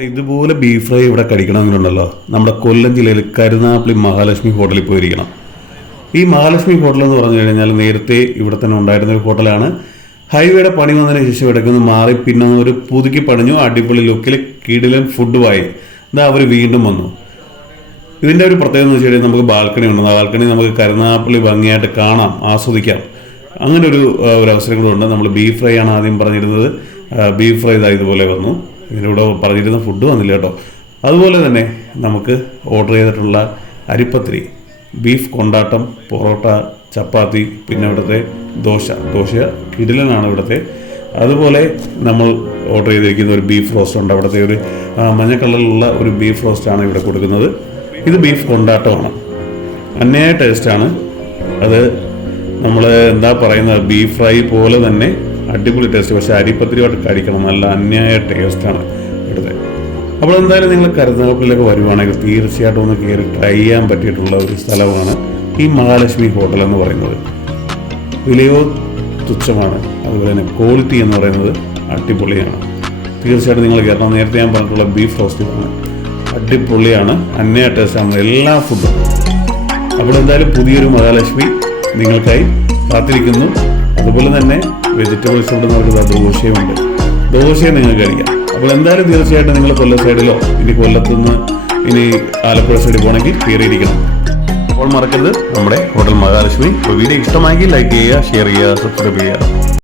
ഇതുപോലെ beef fry ഇവിടെ കഴിക്കണമെന്നുണ്ടല്ലോ നമ്മുടെ കൊല്ലം ജില്ലയിൽ കരുനാപ്പള്ളി മഹാലക്ഷ്മി ഹോട്ടലിൽ പോയിരിക്കണം. ഈ മഹാലക്ഷ്മി ഹോട്ടൽ എന്ന് പറഞ്ഞു കഴിഞ്ഞാൽ നേരത്തെ ഇവിടെ തന്നെ ഉണ്ടായിരുന്ന ഒരു ഹോട്ടലാണ് ഹൈവേയുടെ പണി വന്നതിന് ശേഷം ഇടയ്ക്കൊന്ന് മാറി പിന്നെ ഒരു പുതുക്കി പണിഞ്ഞു അടിപൊളി ലുക്കിൽ കിടിലൻ ഫുഡുമായി ഇതാ അവർ വീണ്ടും വന്നു. ഇതിന്റെ ഒരു പ്രത്യേകത എന്ന് വെച്ച് കഴിഞ്ഞാൽ നമുക്ക് ബാൽക്കണി ഉണ്ട്. ബാൽക്കണി നമുക്ക് കരുനാപ്പള്ളി ഭംഗിയായിട്ട് കാണാം ആസ്വദിക്കാം. അങ്ങനെ ഒരു ഒരു അവസരങ്ങളുണ്ട് നമ്മൾ ബീഫ് ഫ്രൈ ആണ് ആദ്യം പറഞ്ഞിരുന്നത്. ബീഫ് ഫ്രൈ ഇതാ ഇതുപോലെ വന്നു. ഇതിലൂടെ പറഞ്ഞിരുന്ന ഫുഡ് വന്നില്ല കേട്ടോ. അതുപോലെ തന്നെ നമുക്ക് ഓർഡർ ചെയ്തിട്ടുള്ള അരിപ്പത്തിരി ബീഫ് കൊണ്ടാട്ടം പൊറോട്ട ചപ്പാത്തി പിന്നെ ഇവിടുത്തെ ദോശ. ദോശ കിടിലനാണ് ഇവിടുത്തെ അതുപോലെ നമ്മൾ ഓർഡർ ചെയ്തിരിക്കുന്ന ഒരു ബീഫ് റോസ്റ്റ് ഉണ്ട്. അവിടുത്തെ ഒരു മഞ്ഞ ഒരു ബീഫ് റോസ്റ്റാണ് ഇവിടെ കൊടുക്കുന്നത്. ഇത് ബീഫ് കൊണ്ടാട്ടമാണ്. അന്യായ ടേസ്റ്റാണ് അത് നമ്മൾ എന്താ പറയുന്നത് ബീഫ് ഫ്രൈ പോലെ തന്നെ അടിപൊളി ടേസ്റ്റ് പക്ഷേ അരിപ്പത്തിരിയോട്ട് കഴിക്കണം. നല്ല അന്യായ ടേസ്റ്റാണ് ഇവിടുത്തെ. അപ്പോൾ എന്തായാലും നിങ്ങൾ കരുനാഗപ്പള്ളിയിലൊക്കെ വരുവാണെങ്കിൽ തീർച്ചയായിട്ടും ഒന്ന് കയറി ട്രൈ ചെയ്യാൻ പറ്റിയിട്ടുള്ള ഒരു സ്ഥലമാണ് ഈ മഹാലക്ഷ്മി ഹോട്ടൽ എന്ന് പറയുന്നത്. വിലയോ തുച്ഛമാണ്. അതുപോലെ തന്നെ ക്വാളിറ്റി എന്ന് പറയുന്നത് അടിപൊളിയാണ്. തീർച്ചയായിട്ടും നിങ്ങൾ കയറണം നേരത്തെ ഞാൻ പറഞ്ഞിട്ടുള്ള ബീഫ് റോസ്റ്റിലാണ് അടിപൊളിയാണ്. അന്യ ടേസ്റ്റാണ് എല്ലാ ഫുഡും അപ്പോൾ എന്തായാലും പുതിയൊരു മഹാലക്ഷ്മി നിങ്ങൾക്കായി കാത്തിരിക്കുന്നു. അതുപോലെ തന്നെ വെജിറ്റബിൾസ് കൊണ്ട് നമുക്ക് ദോശയുണ്ട് ദോശയും നിങ്ങൾക്ക് കഴിക്കാം. അപ്പോൾ എന്തായാലും തീർച്ചയായിട്ടും നിങ്ങൾ കൊല്ലം സൈഡിലോ ഇനി കൊല്ലത്തുനിന്ന് ഇനി ആലപ്പുഴ സൈഡിൽ പോകണമെങ്കിൽ കയറിയിരിക്കണം. അപ്പോൾ മറക്കരുത്. നമ്മുടെ ഹോട്ടൽ മഹാലക്ഷ്മി. വീഡിയോ ഇഷ്ടമായെങ്കിൽ ലൈക്ക് ചെയ്യുക ഷെയർ ചെയ്യുക സബ്സ്ക്രൈബ് ചെയ്യുക.